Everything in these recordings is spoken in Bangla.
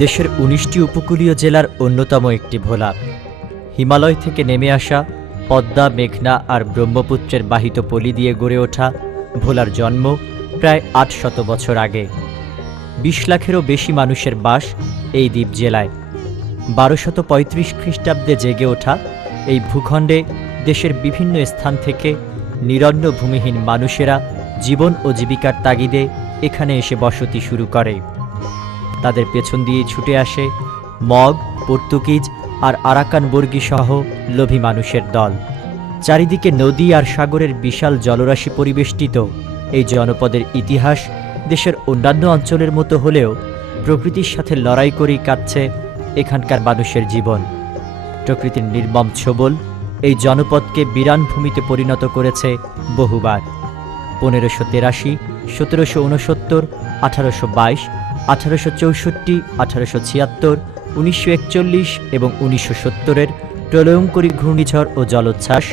দেশের ১৯টি উপকূলীয় জেলার অন্যতম একটি ভোলা। হিমালয় থেকে নেমে আসা পদ্মা, মেঘনা আর ব্রহ্মপুত্রের বাহিত পলি দিয়ে গড়ে ওঠা ভোলার জন্ম প্রায় ৮০০ বছর আগে। ২০ লাখেরও বেশি মানুষের বাস এই দ্বীপ জেলায়। ১২৩৫ খ্রিস্টাব্দে জেগে ওঠা এই ভূখণ্ডে দেশের বিভিন্ন স্থান থেকে নিরন্ন ভূমিহীন মানুষেরা জীবন ও জীবিকার তাগিদে এখানে এসে বসতি শুরু করে। তাদের পেছন দিয়ে ছুটে আসে মগ, পর্তুগিজ আর আরাকান বর্গী সহ লোভী মানুষের দল। চারিদিকে নদী আর সাগরের বিশাল জলরাশি পরিবেষ্টিত এই জনপদের ইতিহাস দেশের অন্যান্য অঞ্চলের মতো হলেও প্রকৃতির সাথে লড়াই করেই কাটছে এখানকার মানুষের জীবন। প্রকৃতির নির্মম ছোবল এই জনপদকে বিরান ভূমিতে পরিণত করেছে বহুবার। ১৫৮৩, ১৭৬৯, ১৮২২, ১৮৬৪, ১৮৭৬, ১৯৪১ এবং ১৯৭০-এর প্রলয়ঙ্করী ঘূর্ণিঝড় ও জলোচ্ছ্বাস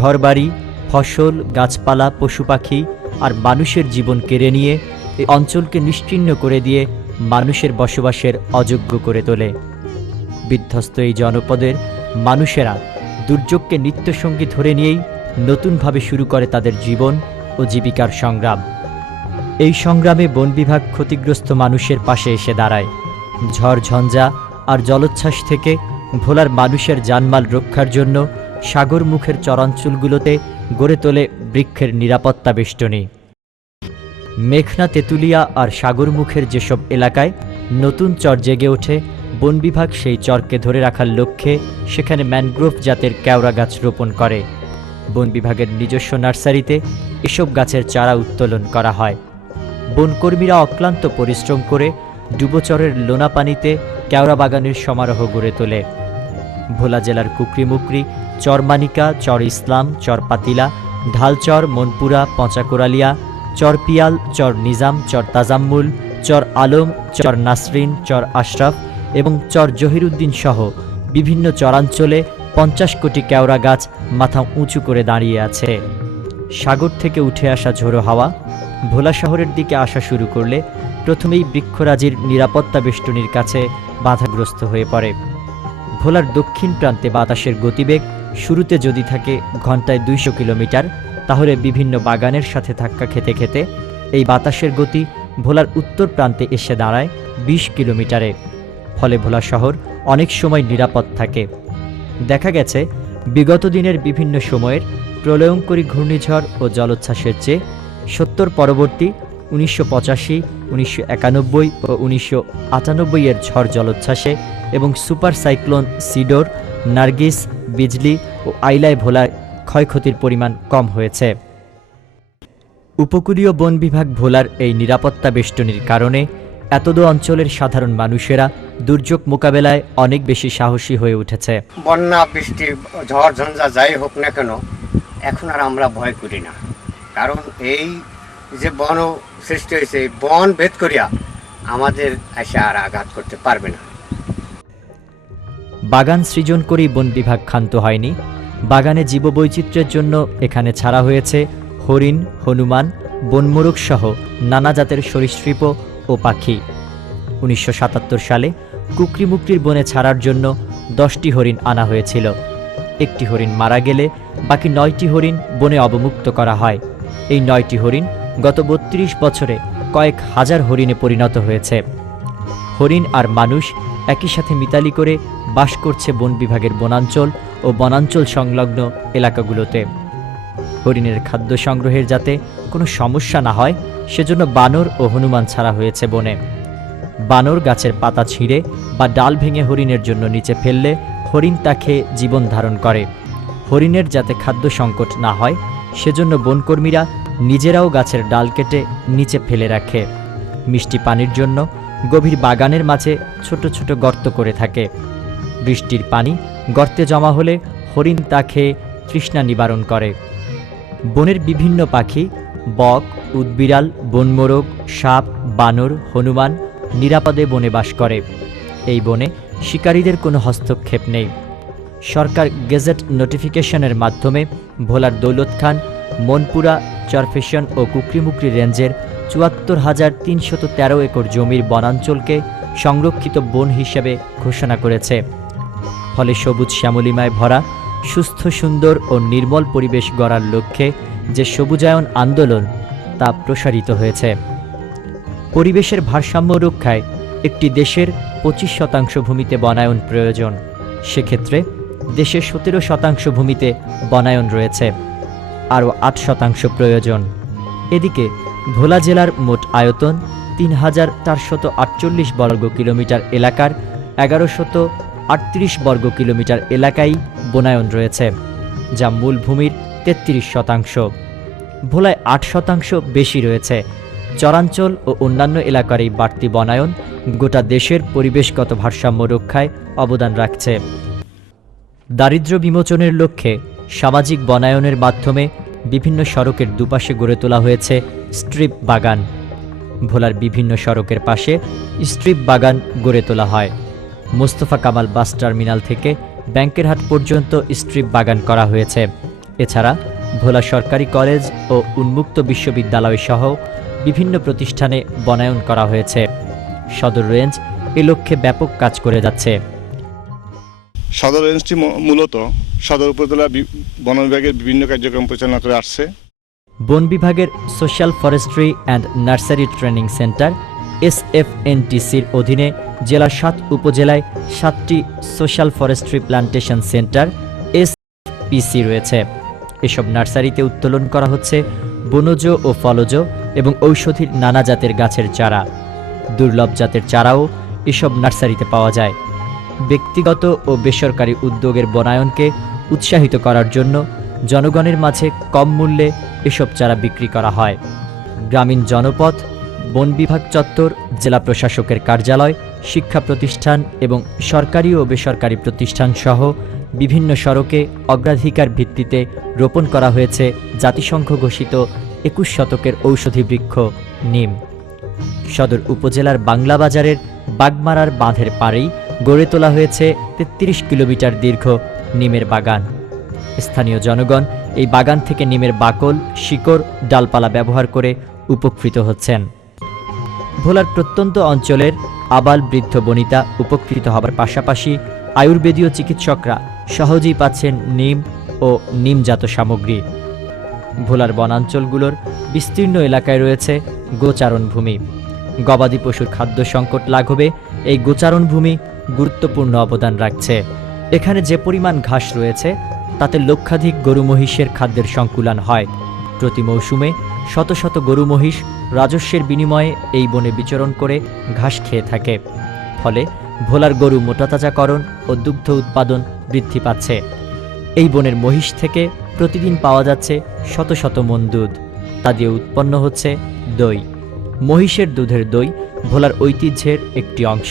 ঘরবাড়ি, ফসল, গাছপালা, পশু পাখি আর মানুষের জীবন কেড়ে নিয়ে এই অঞ্চলকে নিশ্চিহ্ন করে দিয়ে মানুষের বসবাসের অযোগ্য করে তোলে। বিধ্বস্ত এই জনপদের মানুষেরা দুর্যোগকে নিত্যসঙ্গী ধরে নিয়েই নতুনভাবে শুরু করে তাদের জীবন ও জীবিকার সংগ্রাম। এই সংগ্রামে বন বিভাগ ক্ষতিগ্রস্ত মানুষের পাশে এসে দাঁড়ায়। ঝড় ঝঞ্ঝা আর জলোচ্ছ্বাস থেকে ভোলার মানুষের জানমাল রক্ষার জন্য সাগর মুখের চরাঞ্চলগুলোতে গড়ে তোলে বৃক্ষের নিরাপত্তা বেষ্টনী। মেঘনা, তেঁতুলিয়া আর সাগরমুখের যেসব এলাকায় নতুন চর জেগে ওঠে, বন বিভাগ সেই চরকে ধরে রাখার লক্ষ্যে সেখানে ম্যানগ্রোভ জাতের কেওড়া গাছ রোপণ করে। বন বিভাগের নিজস্ব নার্সারিতে এসব গাছের চারা উত্তোলন করা হয়। বনকর্মীরা অক্লান্ত পরিশ্রম করে ডুবোচরের লোনা পানিতে কেওড়া বাগানের সমারোহ গড়ে তোলে। ভোলা জেলার কুকরিমুকরি, চরমানিকা, চর ইসলাম, চর পাতিলা, ঢালচর, মনপুরা, পঁচাকোরালিয়া, চর পিয়াল, চর নিজাম, চর তাজাম্মুল, চর আলম, চর নাসরিন, চর আশরাফ এবং চর জহিরুদ্দিন সহ বিভিন্ন চরাঞ্চলে ৫০ কোটি কেওড়া গাছ মাথা উঁচু করে দাঁড়িয়ে আছে। সাগর থেকে উঠে আসা ঝোড়ো হাওয়া ভোলা শহরের দিকে আসা শুরু করলে প্রথমেই বৃক্ষরাজির নিরাপত্তা বেষ্টনীর কাছে বাধাগ্রস্ত হয়ে পড়ে। ভোলার দক্ষিণ প্রান্তে বাতাসের গতিবেগ শুরুতে যদি থাকে ঘন্টায় ২০০ কিলোমিটার, তাহলে বিভিন্ন বাগানের সাথে ধাক্কা খেতে খেতে এই বাতাসের গতি ভোলার উত্তর প্রান্তে এসে দাঁড়ায় ২০ কিলোমিটারে। ফলে ভোলা শহর অনেক সময় নিরাপদ থাকে। দেখা গেছে বিগত দিনের বিভিন্ন সময়ের প্রলয়ঙ্করী ঘূর্ণিঝড় ও জলোচ্ছ্বাসের চেয়ে ৭০ পরবর্তী ১৯৮৫, ১৯৯১ ও ১৯৯৮ এর ঝড় জলোচ্ছ্বাসে এবং সুপার সাইক্লোন সিডোর, নার্গিস, বিজলি ও আইলায় ভোলায় ক্ষয়ক্ষতির পরিমাণ কম হয়েছে। উপকূলীয় বন বিভাগ ভোলার এই নিরাপত্তা বেষ্টনীর কারণে এতদ অঞ্চলের সাধারণ মানুষেরা দুর্যোগ মোকাবেলায় অনেক বেশি সাহসী হয়ে উঠেছে। বন্যা, বৃষ্টি, ঝড় ঝঞ্ঝা যাই হোক না কেন, এখন আর আমরা ভয় করি না। কারণ এই যে বন সৃষ্টি হয়েছে, এই বন ভেদ করিয়া আমাদের এসে আর আঘাত করতে পারবে না। বাগান সৃজন করেই বন বিভাগ ক্ষান্ত হয়নি। বাগানে জীববৈচিত্র্যের জন্য এখানে ছাড়া হয়েছে হরিণ, হনুমান, বনমোরগ সহ নানা জাতের সরীসৃপ ও পাখি। ১৯৭৭ সালে কুকরিমুকরির বনে ছাড়ার জন্য ১০টি হরিণ আনা হয়েছিল। একটি হরিণ মারা গেলে বাকি ৯টি হরিণ বনে অবমুক্ত করা হয়। এই ৯টি হরিণ গত ৩২ বছরে কয়েক হাজার হরিণে পরিণত হয়েছে। হরিণ আর মানুষ একই সাথে মিতালি করে বাস করছে বন বিভাগের বনাঞ্চল ও বনাঞ্চল সংলগ্ন এলাকাগুলোতে। হরিণের খাদ্য সংগ্রহের যাতে কোনো সমস্যা না হয় সেজন্য বানর ও হনুমান ছাড়া হয়েছে বনে। বানর গাছের পাতা ছিঁড়ে বা ডাল ভেঙে হরিণের জন্য নিচে ফেললে হরিণ তা খেয়ে জীবন ধারণ করে। হরিণের যাতে খাদ্য সংকট না হয় সেজন্য বনকর্মীরা নিজেরাও গাছের ডাল কেটে নিচে ফেলে রাখে। মিষ্টি পানির জন্য গভীর বাগানের মাঝে ছোট ছোট গর্ত করে থাকে। বৃষ্টির পানি গর্তে জমা হলে হরিণ তা খেয়ে তৃষ্ণা নিবারণ করে। বনের বিভিন্ন পাখি, বক, উদবিড়াল, বনমোরগ, সাপ, বানর, হনুমান নিরাপদে বনে বাস করে। এই বনে শিকারীদের কোনো হস্তক্ষেপ নেই। সরকার গেজেট নোটিফিকেশনের মাধ্যমে ভোলার দৌলত খান, মনপুরা, চরফেশন ও কুকরিমুকরি রেঞ্জের ৭৪,৩১৩ একর জমির বনাঞ্চলকে সংরক্ষিত বন হিসেবে ঘোষণা করেছে। ফলে সবুজ শ্যামলিমায় ভরা সুস্থ সুন্দর ও নির্মল পরিবেশ গড়ার লক্ষ্যে যে সবুজায়ন আন্দোলন তা প্রসারিত হয়েছে। পরিবেশের ভারসাম্য রক্ষায় একটি দেশের 25% ভূমিতে বনায়ন প্রয়োজন। সেক্ষেত্রে দেশের 17% ভূমিতে বনায়ন রয়েছে, আরও 8% প্রয়োজন। এদিকে ভোলা জেলার মোট আয়তন 3,448 বর্গ কিলোমিটার এলাকার 1,138 বর্গ কিলোমিটার এলাকায় বনায়ন রয়েছে, যা মূল ভূমির 33%। ভোলায় 8% বেশি রয়েছে। চরাঞ্চল ও অন্যান্য এলাকার এই বাড়তি বনায়ন গোটা দেশের পরিবেশগত ভারসাম্য রক্ষায় অবদান রাখছে। দারিদ্র্য বিমোচনের লক্ষ্যে সামাজিক বনায়নের মাধ্যমে বিভিন্ন সড়কের দুপাশে গড়ে তোলা হয়েছে স্ট্রিপ বাগান। ভোলার বিভিন্ন সড়কের পাশে স্ট্রিপ বাগান গড়ে তোলা হয়। মোস্তফা কামাল বাস টার্মিনাল থেকে ব্যাংকের হাট পর্যন্ত স্ট্রিপ বাগান করা হয়েছে। এছাড়া ভোলা সরকারি কলেজ ও উন্মুক্ত বিশ্ববিদ্যালয় সহ বিভিন্ন প্রতিষ্ঠানে বনায়ন করা হয়েছে। সদর রেঞ্জ এ লক্ষ্যে ব্যাপক কাজ করে যাচ্ছে। সদর রেঞ্জটি মূলত সদর উপজেলা বন বিভাগের বিভিন্ন কার্যক্রম পরিচালনা করে আসছে। বন বিভাগের social forestry and nursery training centre SFNTCর অধীনে জেলার 7 উপজেলায় 7টি social forestry plantation centre SPC রয়েছে। এসব নার্সারিতে উত্তোলন করা হচ্ছে বনজ ও ফলজ এবং ঔষধি নানা জাতের গাছের চারা। দুর্লভ জাতের চারাও এসব নার্সারিতে পাওয়া যায়। ব্যক্তিগত ও বেসরকারি উদ্যোগের বনায়নকে উৎসাহিত করার জন্য জনগণের মাঝে কম মূল্যে এসব চারা বিক্রি করা হয়। গ্রামীণ জনপথ, বন বিভাগ চত্বর, জেলা প্রশাসকের কার্যালয়, শিক্ষা প্রতিষ্ঠান এবং সরকারি ও বেসরকারি প্রতিষ্ঠান সহ বিভিন্ন সড়কে অগ্রাধিকার ভিত্তিতে রোপণ করা হয়েছে জাতিসংঘ ঘোষিত 21 শতকের ঔষধি বৃক্ষ নিম। সদর উপজেলার বাংলা বাজারের বাগমারার বাঁধের পাড়েই গড়ে তোলা হয়েছে 33 কিলোমিটার দীর্ঘ নিমের বাগান। স্থানীয় জনগণ এই বাগান থেকে নিমের বাকল, শিকড়, ডালপালা ব্যবহার করে উপকৃত হচ্ছেন। ভোলার প্রত্যন্ত অঞ্চলের আবাল বৃদ্ধ বনিতা উপকৃত হবার পাশাপাশি আয়ুর্বেদীয় চিকিৎসকরা সহজেই পাচ্ছেন নিম ও নিমজাত সামগ্রী। ভোলার বনাঞ্চলগুলোর বিস্তীর্ণ এলাকায় রয়েছে গোচারণ ভূমি। গবাদি পশুর খাদ্য সংকট লাঘবে এই গোচারণ ভূমি গুরুত্বপূর্ণ অবদান রাখছে। এখানে যে পরিমাণ ঘাস রয়েছে তাতে লক্ষাধিক গরু মহিষের খাদ্যের সংকুলান হয়। প্রতি মৌসুমে শত শত গরু মহিষ রাজস্বের বিনিময়ে এই বনে বিচরণ করে ঘাস খেয়ে থাকে। ফলে ভোলার গরু মোটাতাজাকরণ ও দুগ্ধ উৎপাদন বৃদ্ধি পাচ্ছে। এই বনের মহিষ থেকে প্রতিদিন পাওয়া যাচ্ছে শত শত মণ দুধ। তা দিয়ে উৎপন্ন হচ্ছে দই। মহিষের দুধের দই ভোলার ঐতিহ্যের একটি অংশ।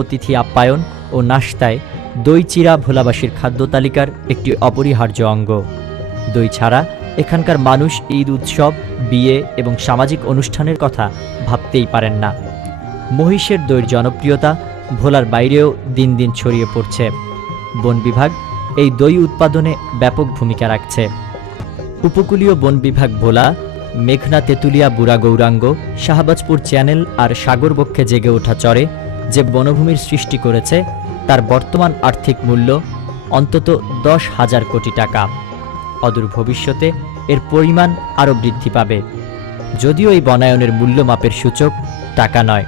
অতিথি আপ্যায়ন ও নাশতায় দই চিরা ভোলাবাসীর খাদ্য তালিকার একটি অপরিহার্য অঙ্গ। দই ছাড়া এখানকার মানুষ ঈদ উৎসব, বিয়ে এবং সামাজিক অনুষ্ঠানের কথা ভাবতেই পারেন না। মহিষের দইয়ের জনপ্রিয়তা ভোলার বাইরেও দিন দিন ছড়িয়ে পড়ছে। বন বিভাগ এই দই উৎপাদনে ব্যাপক ভূমিকা রাখছে। উপকূলীয় বন বিভাগ ভোলা, মেঘনা, তেঁতুলিয়া, বুড়া গৌরাঙ্গ, শাহবাজপুর চ্যানেল আর সাগরবক্ষে জেগে ওঠা চরে যে বনভূমির সৃষ্টি করেছে তার বর্তমান আর্থিক মূল্য অন্তত 10,000 কোটি টাকা। অদূর ভবিষ্যতে এর পরিমাণ আরও বৃদ্ধি পাবে। যদিও এই বনায়নের মূল্য মাপের সূচক টাকা নয়।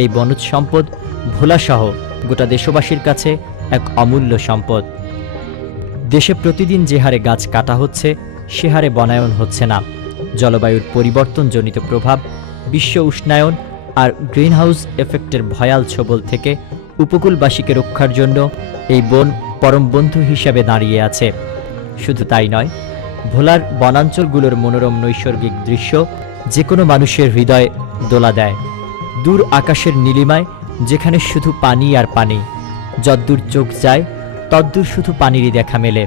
এই বনজ সম্পদ ভোলাসহ গোটা দেশবাসীর কাছে এক অমূল্য সম্পদ। দেশে প্রতিদিন যে হারে গাছ কাটা হচ্ছে সে হারে বনায়ন হচ্ছে না। জলবায়ুর পরিবর্তনজনিত প্রভাব, বিশ্ব উষ্ণায়ন আর গ্রিনহাউস এফেক্টের ভয়াল ছোবল থেকে উপকূলবাসীকে রক্ষার জন্য এই বন পরম বন্ধু হিসেবে দাঁড়িয়ে আছে। শুধু তাই নয়, ভোলার বনাঞ্চলগুলোর মনোরম নৈসর্গিক দৃশ্য যে কোনো মানুষের হৃদয়ে দোলা দেয়। দূর আকাশের নীলিমায় যেখানে শুধু পানি আর পানি, যদ্দূর চোখ যায় তদ্দূর শুধু পানিরই দেখা মেলে।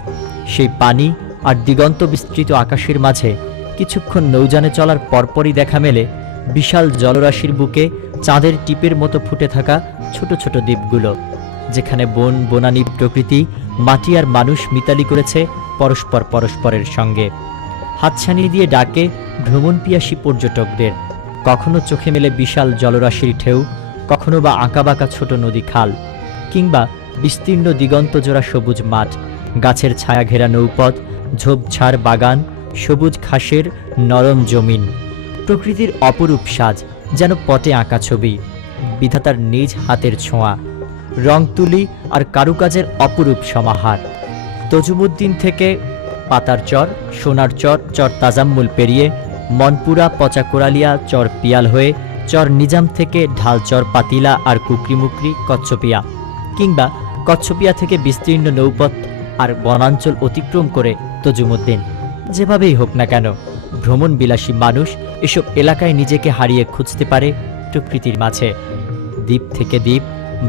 সেই পানি আর দিগন্ত বিস্তৃত আকাশের মাঝে কিছুক্ষণ নৌযানে চলার পরপরই দেখা মেলে বিশাল জলরাশির বুকে চাঁদের টিপের মতো ফুটে থাকা ছোট ছোট দ্বীপগুলো, যেখানে বন, বনানী, প্রকৃতি, মাটি আর মানুষ মিতালি করেছে পরস্পর পরস্পরের সঙ্গে। হাতছানি দিয়ে ডাকে ভ্রমণ পিয়াসী পর্যটকদের। কখনো চোখে মেলে বিশাল জলরাশির ঢেউ, কখনো বা আঁকাবাঁকা ছোট নদী খাল, কিংবা বিস্তীর্ণ দিগন্তজোড়া সবুজ মাঠ, গাছের ছায়া ঘেরা নৌপথ, ঝোপঝাড় বাগান, সবুজ ঘাসের নরম জমিন। প্রকৃতির অপরূপ সাজ, যেন পটে আঁকা ছবি, বিধাতার নিজ হাতের ছোঁয়া, রং তুলি আর কারুকাজের অপরূপ সমাহার। তজুমুদ্দিন থেকে পাতার চর, সোনার চর, চর তাজাম্মুল পেরিয়ে মনপুরা, পচা কোরালিয়া, চর পিয়াল হয়ে চর নিজাম থেকে ঢালচর, পাতিলা আর কুকরিমুকরি, কচ্ছপিয়া, কিংবা কচ্ছপিয়া থেকে বিস্তীর্ণ নৌপথ আর বনাঞ্চল অতিক্রম করে তজুমুদ্দিন। যেভাবেই হোক না কেন, ভ্রমণ বিলাসী মানুষ এসব এলাকায় নিজেকে হারিয়ে খুঁজতে পারে প্রকৃতির মাঝে। দ্বীপ থেকে দ্বীপ,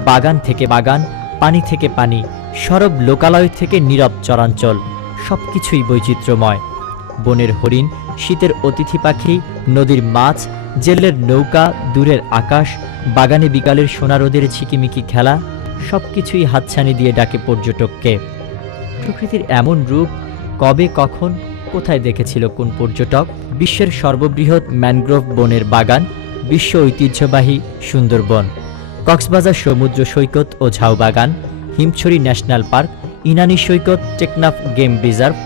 বাগান থেকে বাগান, পানি থেকে পানি, সরব লোকালয় থেকে নীরব চরাঞ্চল, সবকিছুই বৈচিত্র্যময়। বনের হরিণ, শীতের অতিথি পাখি, নদীর মাছ, জেলের নৌকা, দূরের আকাশ, বাগানে বিকালের সোনা রোদের ঝিকিমিকি খেলা, সবকিছুই হাতছানি দিয়ে ডাকে পর্যটককে। প্রকৃতির এমন রূপ কবে, কখন, কোথায় দেখেছিল কোন পর্যটক? বিশ্বের সর্ববৃহৎ ম্যানগ্রোভ বনের বাগান, বিশ্ব ঐতিহ্যবাহী সুন্দরবন, কক্সবাজার সমুদ্র সৈকত ও ঝাউবাগান, হিমছড়ি ন্যাশনাল পার্ক, ইনানি সৈকত, টেকনাফ গেম রিজার্ভ,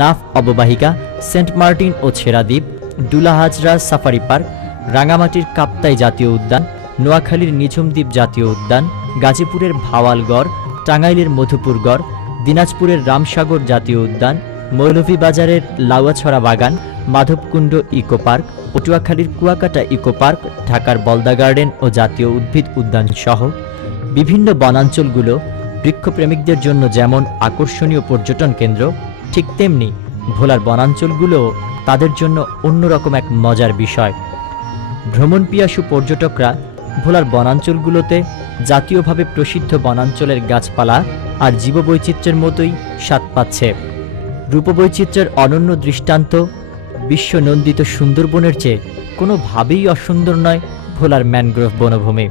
নাফ অববাহিকা, সেন্ট মার্টিন ও ছেড়াদ্বীপ, ডুলাহাজরা সাফারি পার্ক, রাঙামাটির কাপ্তাই জাতীয় উদ্যান, নোয়াখালীর নিঝুমদ্বীপ জাতীয় উদ্যান, গাজীপুরের ভাওয়ালগড়, টাঙ্গাইলের মধুপুরগড়, দিনাজপুরের রামসাগর জাতীয় উদ্যান, মৌলভীবাজারের লাউয়াছড়া বাগান, মাধবকুণ্ড ইকো পার্ক, পটুয়াখালীর কুয়াকাটা ইকো পার্ক, ঢাকার বলদা গার্ডেন ও জাতীয় উদ্ভিদ উদ্যান সহ বিভিন্ন বনাঞ্চলগুলো বৃক্ষপ্রেমিকদের জন্য যেমন আকর্ষণীয় পর্যটন কেন্দ্র, ঠিক তেমনি ভোলার বনাঞ্চলগুলোও তাদের জন্য অন্যরকম এক মজার বিষয়। ভ্রমণপিয়াসু পর্যটকরা ভোলার বনাঞ্চলগুলোতে জাতীয়ভাবে প্রসিদ্ধ বনাঞ্চলের গাছপালা আর জীববৈচিত্র্যের মতোই স্বাদ পাচ্ছে। রূপবৈচিত্র্যের অনন্য দৃষ্টান্ত বিশ্বনন্দিত সুন্দরবনের চেয়ে কোনোভাবেই অসুন্দর নয় ভোলার ম্যানগ্রোভ বনভূমি।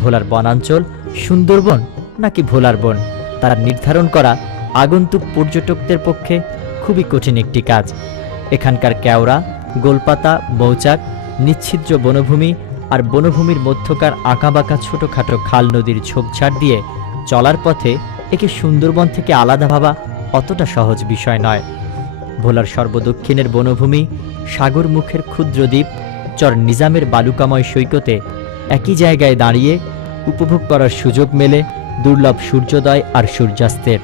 ভোলার বনাঞ্চল সুন্দরবন নাকি ভোলার বন, তারা নির্ধারণ করা আগন্তুক পর্যটকদের পক্ষে খুবই কঠিন একটি কাজ। এখানকার কেওড়া, গোলপাতা, মৌচাক, নিচ্ছিদ্র বনভূমি আর বনভূমির মধ্যকার আঁকাবাঁকা ছোটখাটো খাল নদীর ঝোপঝাড় দিয়ে চলার পথে একে সুন্দরবন থেকে আলাদা ভাবা অতটা সহজ বিষয় নয়। ভোলার সর্বদক্ষিণের বনভূমি, সাগর মুখের ক্ষুদ্র দ্বীপ, চর নিজামের বালুকাময় সৈকতে একই জায়গায় দাঁড়িয়ে উপভোগ করার সুযোগ মেলে দুর্লভ সূর্যোদয় আর সূর্যাস্তের,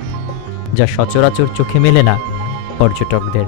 যা সচরাচর চোখে মেলে না পর্যটকদের।